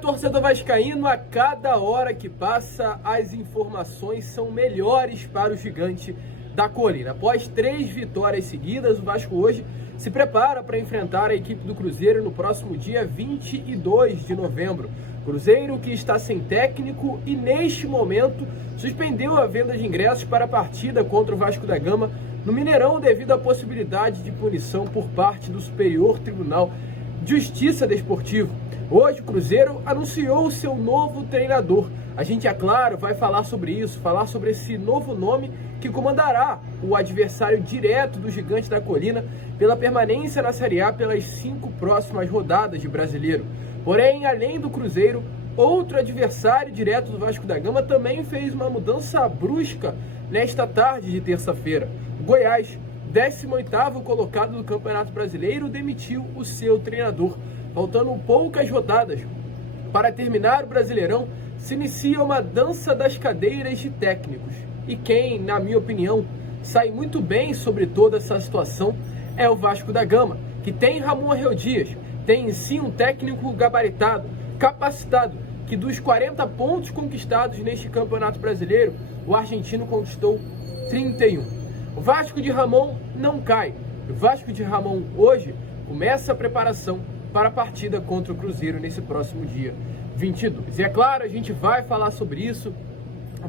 Torcedor vascaíno, a cada hora que passa, as informações são melhores para o Gigante da Colina. Após 3 vitórias seguidas, o Vasco hoje se prepara para enfrentar a equipe do Cruzeiro no próximo dia 22 de novembro. Cruzeiro que está sem técnico e, neste momento, suspendeu a venda de ingressos para a partida contra o Vasco da Gama no Mineirão devido à possibilidade de punição por parte do Superior Tribunal de Justiça Desportivo. Hoje o Cruzeiro anunciou o seu novo treinador. A gente, é claro, vai falar sobre isso, falar sobre esse novo nome que comandará o adversário direto do Gigante da Colina pela permanência na Série A pelas 5 próximas rodadas de Brasileiro. Porém, além do Cruzeiro, outro adversário direto do Vasco da Gama também fez uma mudança brusca nesta tarde de terça-feira. O Goiás, 18º colocado do Campeonato Brasileiro, demitiu o seu treinador. Faltando poucas rodadas para terminar o Brasileirão, se inicia uma dança das cadeiras de técnicos. E quem, na minha opinião, sai muito bem sobre toda essa situação é o Vasco da Gama, que tem Ramon Arreu Dias, tem em si um técnico gabaritado, capacitado, que dos 40 pontos conquistados neste Campeonato Brasileiro, o argentino conquistou 31. O Vasco de Ramon não cai. O Vasco de Ramon hoje começa a preparação para a partida contra o Cruzeiro nesse próximo dia 22. E é claro, a gente vai falar sobre isso,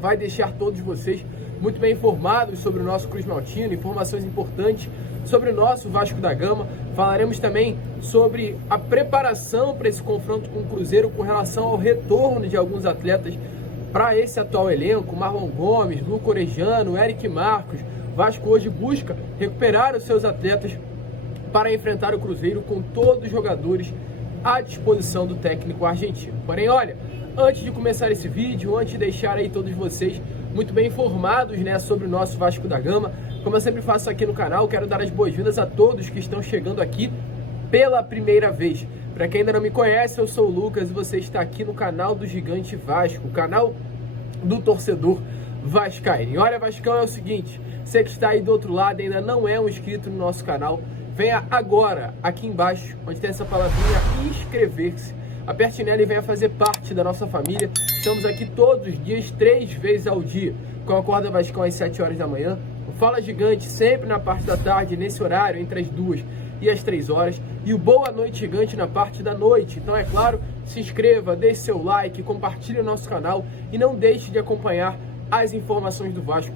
vai deixar todos vocês muito bem informados sobre o nosso Cruz Maltino, informações importantes sobre o nosso Vasco da Gama. Falaremos também sobre a preparação para esse confronto com o Cruzeiro com relação ao retorno de alguns atletas para esse atual elenco, Marlon Gomes, Luco Orejano, Eric Marcos. O Vasco hoje busca recuperar os seus atletas para enfrentar o Cruzeiro com todos os jogadores à disposição do técnico argentino. Porém, olha, antes de começar esse vídeo, antes de deixar aí todos vocês muito bem informados, sobre o nosso Vasco da Gama, como eu sempre faço aqui no canal, quero dar as boas-vindas a todos que estão chegando aqui pela primeira vez. Para quem ainda não me conhece, eu sou o Lucas e você está aqui no canal do Gigante Vasco, o canal do torcedor vascaíno. E olha, Vascão, é o seguinte, você que está aí do outro lado e ainda não é um inscrito no nosso canal, venha agora, aqui embaixo, onde tem essa palavrinha inscrever-se. Aperte nela e venha fazer parte da nossa família. Estamos aqui todos os dias, 3 vezes ao dia, com a Acorda Vascão às 7 horas da manhã. O Fala Gigante sempre na parte da tarde, nesse horário, entre as 2 e as 3 horas. E o Boa Noite Gigante na parte da noite. Então, é claro, se inscreva, deixe seu like, compartilhe o nosso canal e não deixe de acompanhar as informações do Vasco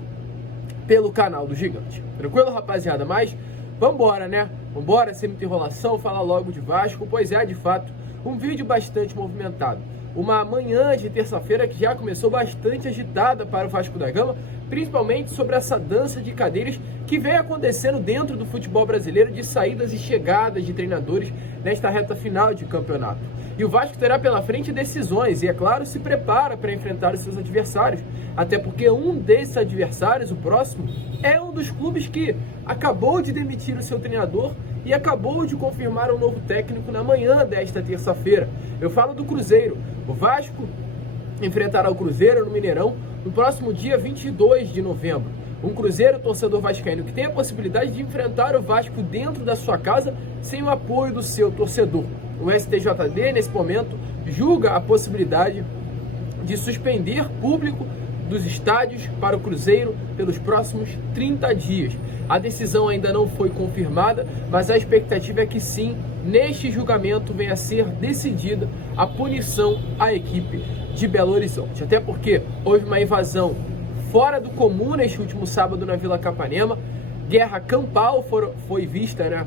pelo canal do Gigante. Tranquilo, rapaziada? Mas vambora, Vambora, sem muita enrolação, falar logo de Vasco, pois é, de fato, um vídeo bastante movimentado. Uma manhã de terça-feira que já começou bastante agitada para o Vasco da Gama, principalmente sobre essa dança de cadeiras que vem acontecendo dentro do futebol brasileiro de saídas e chegadas de treinadores nesta reta final de campeonato. E o Vasco terá pela frente decisões e, é claro, se prepara para enfrentar os seus adversários, até porque um desses adversários, o próximo, é um dos clubes que acabou de demitir o seu treinador e acabou de confirmar um novo técnico na manhã desta terça-feira. Eu falo do Cruzeiro. O Vasco enfrentará o Cruzeiro no Mineirão no próximo dia 22 de novembro. Um Cruzeiro torcedor vascaíno que tem a possibilidade de enfrentar o Vasco dentro da sua casa sem o apoio do seu torcedor. O STJD, nesse momento, julga a possibilidade de suspender público dos estádios para o Cruzeiro pelos próximos 30 dias. A decisão ainda não foi confirmada, mas a expectativa é que sim, neste julgamento venha a ser decidida a punição à equipe de Belo Horizonte. Até porque houve uma invasão fora do comum neste último sábado na Vila Capanema, guerra campal foi vista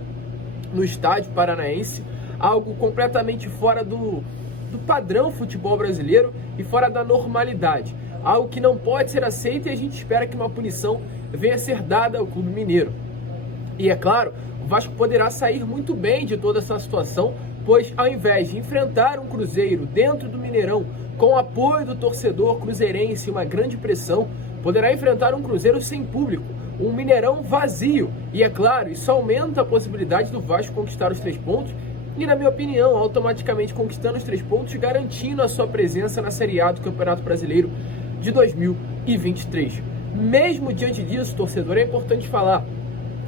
no estádio paranaense, algo completamente fora do padrão futebol brasileiro e fora da normalidade. Algo que não pode ser aceito e a gente espera que uma punição venha a ser dada ao Clube Mineiro. E é claro, o Vasco poderá sair muito bem de toda essa situação, pois ao invés de enfrentar um Cruzeiro dentro do Mineirão com o apoio do torcedor cruzeirense e uma grande pressão, poderá enfrentar um Cruzeiro sem público, um Mineirão vazio. E é claro, isso aumenta a possibilidade do Vasco conquistar os 3 pontos e, na minha opinião, automaticamente conquistando os 3 pontos, garantindo a sua presença na Série A do Campeonato Brasileiro de 2023. Mesmo diante disso, torcedor, é importante falar,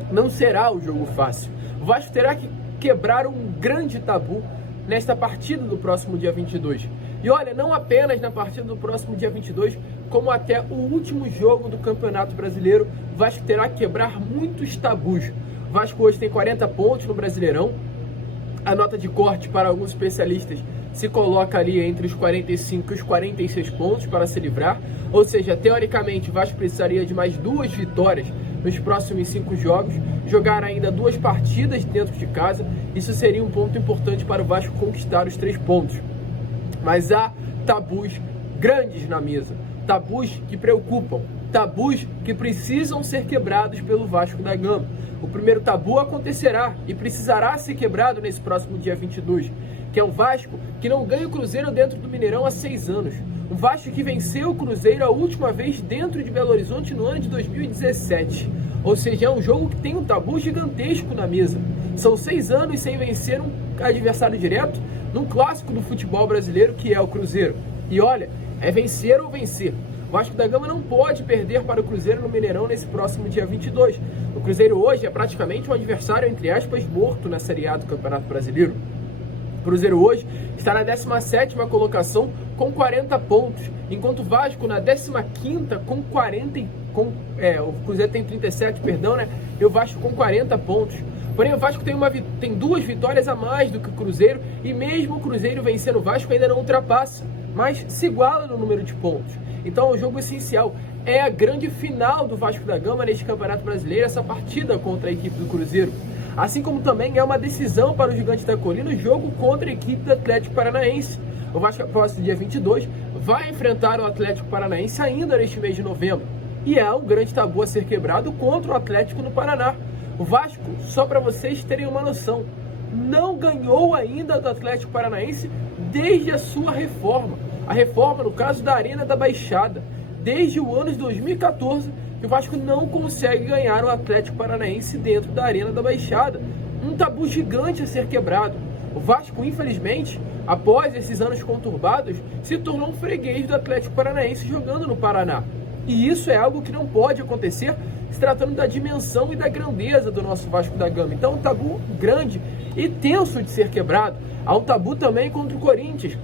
não será o jogo fácil. O Vasco terá que quebrar um grande tabu nesta partida do próximo dia 22. E olha, não apenas na partida do próximo dia 22, como até o último jogo do Campeonato Brasileiro, o Vasco terá que quebrar muitos tabus. O Vasco hoje tem 40 pontos no Brasileirão. A nota de corte para alguns especialistas se coloca ali entre os 45 e os 46 pontos para se livrar. Ou seja, teoricamente, o Vasco precisaria de mais 2 vitórias nos próximos 5 jogos, jogar ainda 2 partidas dentro de casa. Isso seria um ponto importante para o Vasco conquistar os 3 pontos. Mas há tabus grandes na mesa, tabus que preocupam, tabus que precisam ser quebrados pelo Vasco da Gama. O primeiro tabu acontecerá e precisará ser quebrado nesse próximo dia 22, que é um Vasco que não ganha o Cruzeiro dentro do Mineirão há 6 anos. Um Vasco que venceu o Cruzeiro a última vez dentro de Belo Horizonte no ano de 2017. Ou seja, é um jogo que tem um tabu gigantesco na mesa. São 6 anos sem vencer um adversário direto num clássico do futebol brasileiro, que é o Cruzeiro. E olha, é vencer ou vencer. O Vasco da Gama não pode perder para o Cruzeiro no Mineirão nesse próximo dia 22. O Cruzeiro hoje é praticamente um adversário, entre aspas, morto na Série A do Campeonato Brasileiro. O Cruzeiro hoje está na 17ª colocação com 40 pontos, enquanto o Vasco na 15ª com 40, o Cruzeiro tem 37, perdão, né? E o Vasco com 40 pontos. Porém, o Vasco tem 2 vitórias a mais do que o Cruzeiro, e mesmo o Cruzeiro vencendo o Vasco ainda não ultrapassa, mas se iguala no número de pontos. Então, o jogo essencial é a grande final do Vasco da Gama neste Campeonato Brasileiro, essa partida contra a equipe do Cruzeiro. Assim como também é uma decisão para o Gigante da Colina o jogo contra a equipe do Atlético Paranaense. O Vasco, após o dia 22, vai enfrentar o Atlético Paranaense ainda neste mês de novembro. E há um grande tabu a ser quebrado contra o Atlético no Paraná. O Vasco, só para vocês terem uma noção, não ganhou ainda do Atlético Paranaense desde a sua reforma. A reforma, no caso da Arena da Baixada. Desde o ano de 2014, que o Vasco não consegue ganhar o Atlético Paranaense dentro da Arena da Baixada. Um tabu gigante a ser quebrado. O Vasco, infelizmente, após esses anos conturbados, se tornou um freguês do Atlético Paranaense jogando no Paraná. E isso é algo que não pode acontecer se tratando da dimensão e da grandeza do nosso Vasco da Gama. Então, um tabu grande e tenso de ser quebrado. Há um tabu também contra o Corinthians.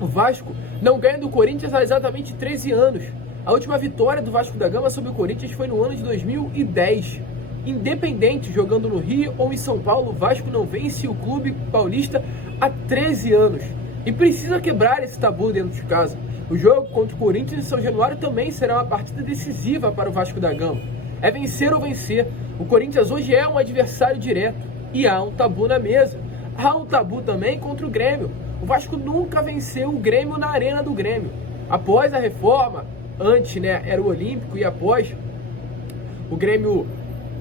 O Vasco não ganha do Corinthians há exatamente 13 anos. A última vitória do Vasco da Gama sobre o Corinthians foi no ano de 2010. Independente, jogando no Rio ou em São Paulo, o Vasco não vence o clube paulista há 13 anos. E precisa quebrar esse tabu dentro de casa. O jogo contra o Corinthians em São Januário também será uma partida decisiva para o Vasco da Gama. É vencer ou vencer. O Corinthians hoje é um adversário direto. E há um tabu na mesa. Há um tabu também contra o Grêmio. O Vasco nunca venceu o Grêmio na Arena do Grêmio. Após a reforma, antes, né, era o Olímpico, e após o Grêmio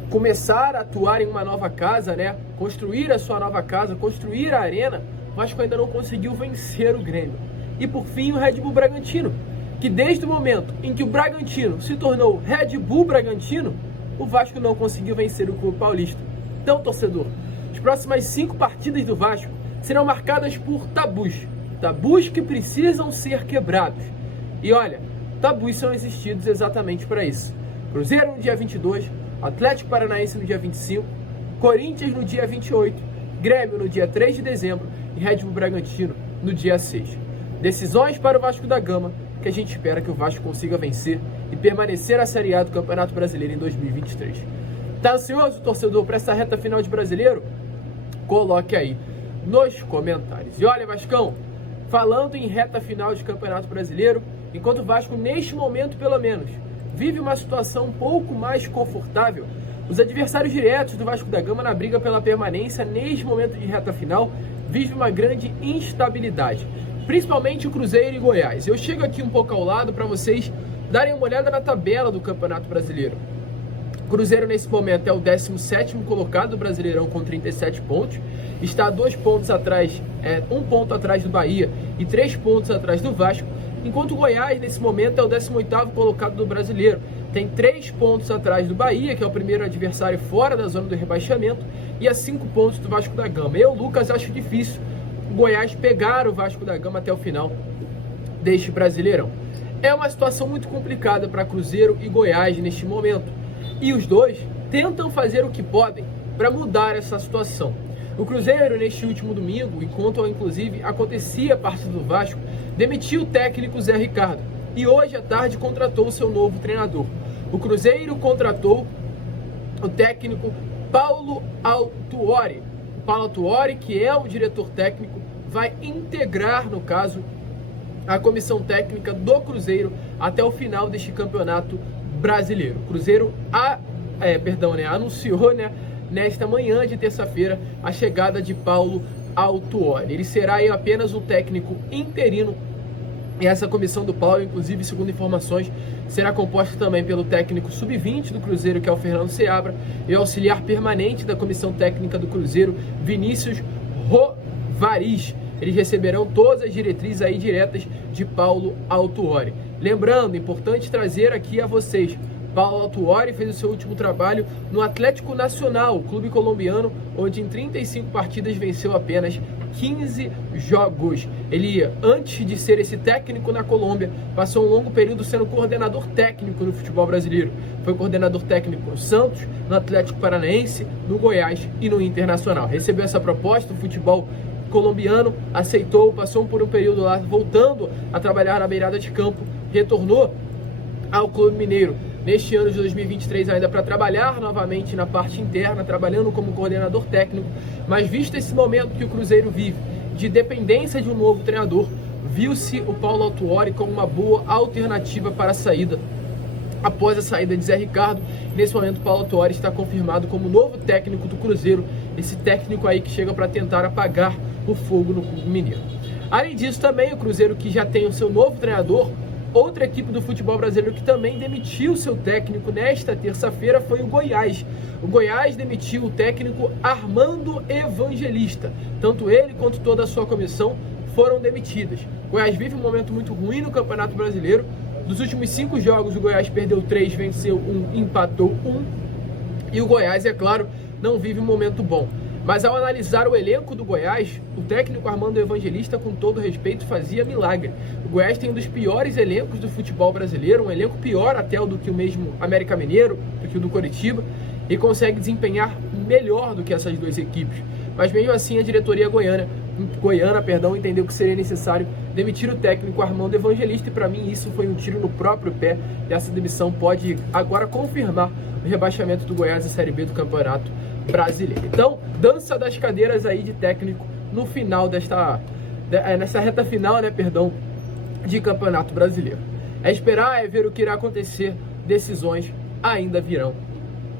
começar a atuar em uma nova casa, né, construir a sua nova casa, construir a arena, o Vasco ainda não conseguiu vencer o Grêmio. E por fim, o Red Bull Bragantino, que desde o momento em que o Bragantino se tornou Red Bull Bragantino, o Vasco não conseguiu vencer o clube paulista. Então, torcedor, as próximas 5 partidas do Vasco serão marcadas por tabus. Tabus que precisam ser quebrados. E olha, tabus são existidos exatamente para isso. Cruzeiro no dia 22, Atlético Paranaense no dia 25, Corinthians no dia 28, Grêmio no dia 3 de dezembro e Red Bull Bragantino no dia 6. Decisões para o Vasco da Gama, que a gente espera que o Vasco consiga vencer e permanecer na Série A do Campeonato Brasileiro em 2023. Tá ansioso, torcedor, para essa reta final de Brasileiro? Coloque aí nos comentários. E olha, Vascão, falando em reta final de Campeonato Brasileiro, enquanto o Vasco, neste momento pelo menos, vive uma situação um pouco mais confortável, os adversários diretos do Vasco da Gama na briga pela permanência, neste momento de reta final, vivem uma grande instabilidade. Principalmente o Cruzeiro e Goiás. Eu chego aqui um pouco ao lado para vocês darem uma olhada na tabela do Campeonato Brasileiro. O Cruzeiro nesse momento é o 17º colocado do Brasileirão com 37 pontos. Está a 2 pontos atrás, 1 ponto atrás do Bahia e 3 pontos atrás do Vasco. Enquanto o Goiás nesse momento é o 18º colocado do Brasileiro. Tem 3 pontos atrás do Bahia, que é o primeiro adversário fora da zona do rebaixamento, e a 5 pontos do Vasco da Gama. Eu, Lucas, acho difícil o Goiás pegar o Vasco da Gama até o final deste Brasileirão. É uma situação muito complicada para Cruzeiro e Goiás neste momento. E os dois tentam fazer o que podem para mudar essa situação. O Cruzeiro, neste último domingo, enquanto inclusive acontecia a partida do Vasco, demitiu o técnico Zé Ricardo e hoje à tarde contratou o seu novo treinador. O Cruzeiro contratou o técnico Paulo Autuori. O Paulo Autuori, que é o diretor técnico, vai integrar, no caso, a comissão técnica do Cruzeiro até o final deste campeonato brasileiro. O Cruzeiro anunciou, nesta manhã de terça-feira, a chegada de Paulo Autuori. Ele será aí apenas um técnico interino. E essa comissão do Paulo, inclusive, segundo informações, será composta também pelo técnico sub-20 do Cruzeiro, que é o Fernando Seabra, e o auxiliar permanente da comissão técnica do Cruzeiro, Vinícius Rovariz. Eles receberão todas as diretrizes aí diretas de Paulo Autuori. Lembrando, importante trazer aqui a vocês, Paulo Autuori fez o seu último trabalho no Atlético Nacional, clube colombiano, onde em 35 partidas venceu apenas 15 jogos. Ele, antes de ser esse técnico na Colômbia, passou um longo período sendo coordenador técnico no futebol brasileiro. Foi coordenador técnico no Santos, no Atlético Paranaense, no Goiás e no Internacional. Recebeu essa proposta do futebol colombiano, aceitou, passou por um período lá, voltando a trabalhar na beirada de campo, retornou ao Clube Mineiro neste ano de 2023 ainda para trabalhar novamente na parte interna, trabalhando como coordenador técnico, mas visto esse momento que o Cruzeiro vive, de dependência de um novo treinador, viu-se o Paulo Autuori como uma boa alternativa para a saída. Após a saída de Zé Ricardo, nesse momento o Paulo Autuori está confirmado como novo técnico do Cruzeiro, esse técnico aí que chega para tentar apagar o fogo no Clube Mineiro. Além disso também, o Cruzeiro, que já tem o seu novo treinador, outra equipe do futebol brasileiro que também demitiu seu técnico nesta terça-feira foi o Goiás. O Goiás demitiu o técnico Armando Evangelista. Tanto ele quanto toda a sua comissão foram demitidas. O Goiás vive um momento muito ruim no Campeonato Brasileiro. Dos últimos 5 jogos, o Goiás perdeu 3, venceu 1, empatou 1. E o Goiás, é claro, não vive um momento bom. Mas ao analisar o elenco do Goiás, o técnico Armando Evangelista, com todo respeito, fazia milagre. O Goiás tem um dos piores elencos do futebol brasileiro, um elenco pior até do que o mesmo América Mineiro, do que o do Coritiba, e consegue desempenhar melhor do que essas duas equipes. Mas mesmo assim a diretoria goiana, entendeu que seria necessário demitir o técnico Armando Evangelista, e para mim isso foi um tiro no próprio pé, e essa demissão pode agora confirmar o rebaixamento do Goiás à Série B do Campeonato Brasileiro. Então, dança das cadeiras aí de técnico no final nessa reta final, de Campeonato Brasileiro. É esperar, é ver o que irá acontecer, decisões ainda virão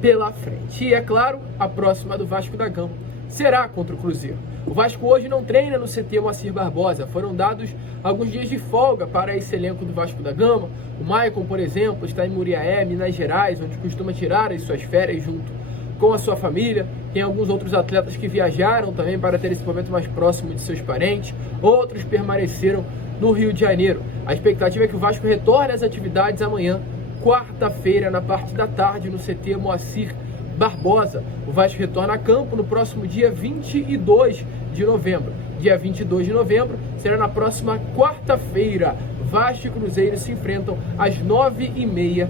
pela frente. E é claro, a próxima do Vasco da Gama será contra o Cruzeiro. O Vasco hoje não treina no CT Moacir Barbosa. Foram dados alguns dias de folga para esse elenco do Vasco da Gama. O Maicon, por exemplo, está em Muriaé, Minas Gerais, onde costuma tirar as suas férias junto com a sua família. Tem alguns outros atletas que viajaram também para ter esse momento mais próximo de seus parentes. Outros permaneceram no Rio de Janeiro. A expectativa é que o Vasco retorne às atividades amanhã, quarta-feira, na parte da tarde, no CT Moacir Barbosa. O Vasco retorna a campo no próximo dia 22 de novembro. Dia 22 de novembro será na próxima quarta-feira. Vasco e Cruzeiro se enfrentam às 9h30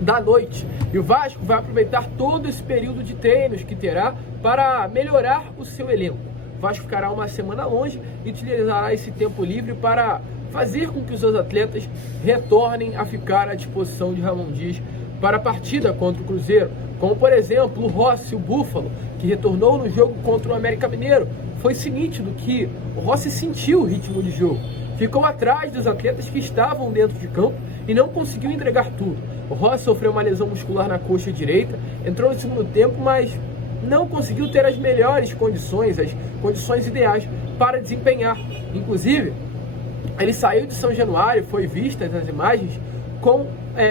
da noite. E o Vasco vai aproveitar todo esse período de treinos que terá para melhorar o seu elenco. O Vasco ficará uma semana longe e utilizará esse tempo livre para fazer com que os seus atletas retornem a ficar à disposição de Ramon Dias para a partida contra o Cruzeiro. Como, por exemplo, o Rossi, o Búfalo, que retornou no jogo contra o América Mineiro. Foi-se nítido que o Rossi sentiu o ritmo de jogo. Ficou atrás dos atletas que estavam dentro de campo e não conseguiu entregar tudo. O Rossi sofreu uma lesão muscular na coxa direita, entrou no segundo tempo, mas não conseguiu ter as melhores condições, as condições ideais para desempenhar. Inclusive, ele saiu de São Januário, foi vista nas imagens, com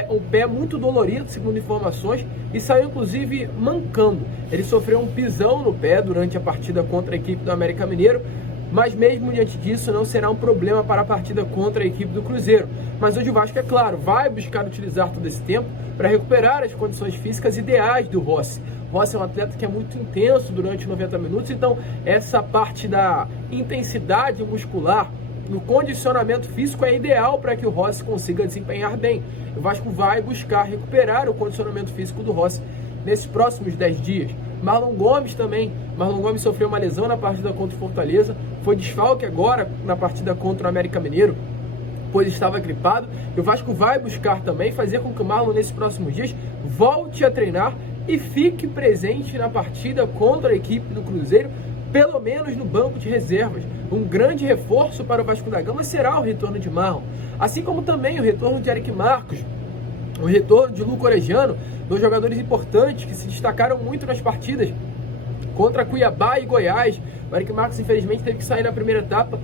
um pé muito dolorido, segundo informações, e saiu inclusive mancando. Ele sofreu um pisão no pé durante a partida contra a equipe do América Mineiro, mas mesmo diante disso não será um problema para a partida contra a equipe do Cruzeiro. Mas hoje o Vasco, é claro, vai buscar utilizar todo esse tempo para recuperar as condições físicas ideais do Rossi. O Rossi é um atleta que é muito intenso durante 90 minutos, então essa parte da intensidade muscular no condicionamento físico é ideal para que o Rossi consiga desempenhar bem. O Vasco vai buscar recuperar o condicionamento físico do Rossi nesses próximos 10 dias. Marlon Gomes também. Marlon Gomes sofreu uma lesão na partida contra o Fortaleza, foi desfalque agora na partida contra o América Mineiro, pois estava gripado. E o Vasco vai buscar também fazer com que o Marlon, nesses próximos dias, volte a treinar e fique presente na partida contra a equipe do Cruzeiro, pelo menos no banco de reservas. Um grande reforço para o Vasco da Gama será o retorno de Marlon, assim como também o retorno de Eric Marcos, o retorno de Luco Orejano, dois jogadores importantes que se destacaram muito nas partidas contra Cuiabá e Goiás. O Eric Marcos, infelizmente, teve que sair na primeira etapa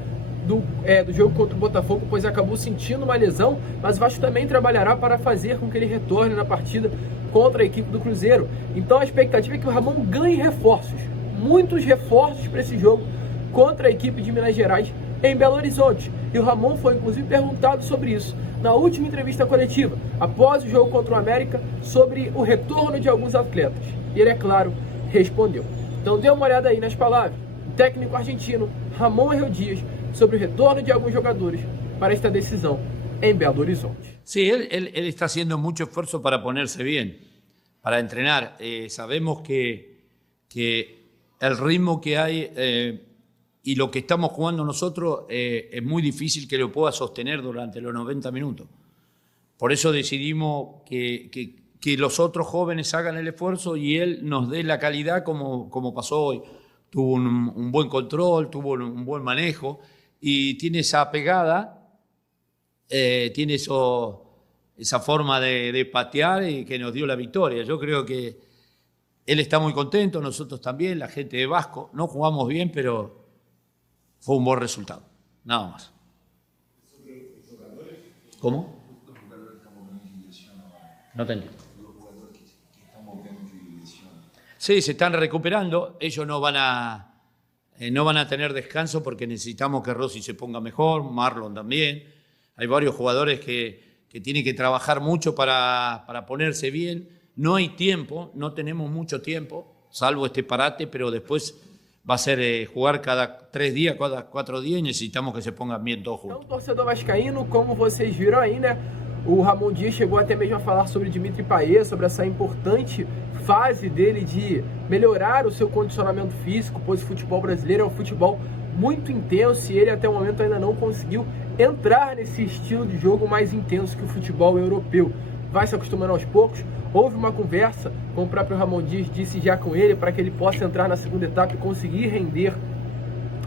do jogo contra o Botafogo, pois acabou sentindo uma lesão, mas o Vasco também trabalhará para fazer com que ele retorne na partida contra a equipe do Cruzeiro. Então a expectativa é que o Ramon ganhe reforços, muitos reforços para esse jogo contra a equipe de Minas Gerais em Belo Horizonte. E o Ramon foi inclusive perguntado sobre isso na última entrevista coletiva, após o jogo contra o América, sobre o retorno de alguns atletas. E ele, é claro, respondeu. Então dê uma olhada aí nas palavras do técnico argentino Ramon Herrero Dias sobre o retorno de algunos jogadores para esta decisión en Belo Horizonte. Sí, él está haciendo mucho esfuerzo para ponerse bien, para entrenar. Sabemos que el ritmo que hay y lo que estamos jugando nosotros es muy difícil que lo pueda sostener durante los 90 minutos. Por eso decidimos que los otros jóvenes hagan el esfuerzo y él nos dé la calidad como pasó hoy. Tuvo un buen control, tuvo un buen manejo y tiene esa pegada, tiene esa forma de patear y que nos dio la victoria. Yo creo que él está muy contento, nosotros también, la gente de Vasco. No jugamos bien, pero fue un buen resultado, nada más. ¿Cómo? No te entiendo. Sí, se están recuperando. Ellos no van a tener descanso porque necesitamos que Rossi se ponga mejor, Marlon también. Hay varios jugadores que tienen que trabajar mucho para ponerse bien. No hay tiempo, no tenemos mucho tiempo, salvo este parate, pero después va a ser jugar cada 3 días, cada 4 días y necesitamos que se pongan bien todos juntos. Então, torcedor vascaíno, como vocês viram aí, né? O Ramon Dias chegou até mesmo a falar sobre Dimitri Payet, sobre essa importante fase dele de melhorar o seu condicionamento físico, pois o futebol brasileiro é um futebol muito intenso e ele até o momento ainda não conseguiu entrar nesse estilo de jogo mais intenso que o futebol europeu. Vai se acostumando aos poucos. Houve uma conversa, como o próprio Ramon Dias disse já com ele, para que ele possa entrar na segunda etapa e conseguir render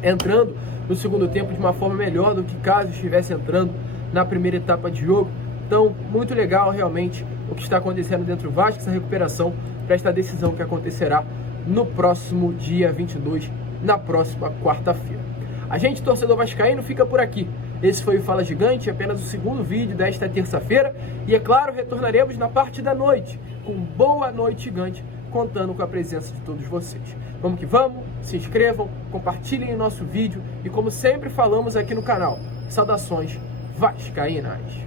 entrando no segundo tempo de uma forma melhor do que caso estivesse entrando na primeira etapa de jogo. Então, muito legal realmente o que está acontecendo dentro do Vasco, essa recuperação para esta decisão que acontecerá no próximo dia 22, na próxima quarta-feira. A gente, torcedor vascaíno, fica por aqui. Esse foi o Fala Gigante, apenas o segundo vídeo desta terça-feira. E é claro, retornaremos na parte da noite, com Boa Noite Gigante, contando com a presença de todos vocês. Vamos que vamos, se inscrevam, compartilhem o nosso vídeo e, como sempre falamos aqui no canal, saudações vascaínas.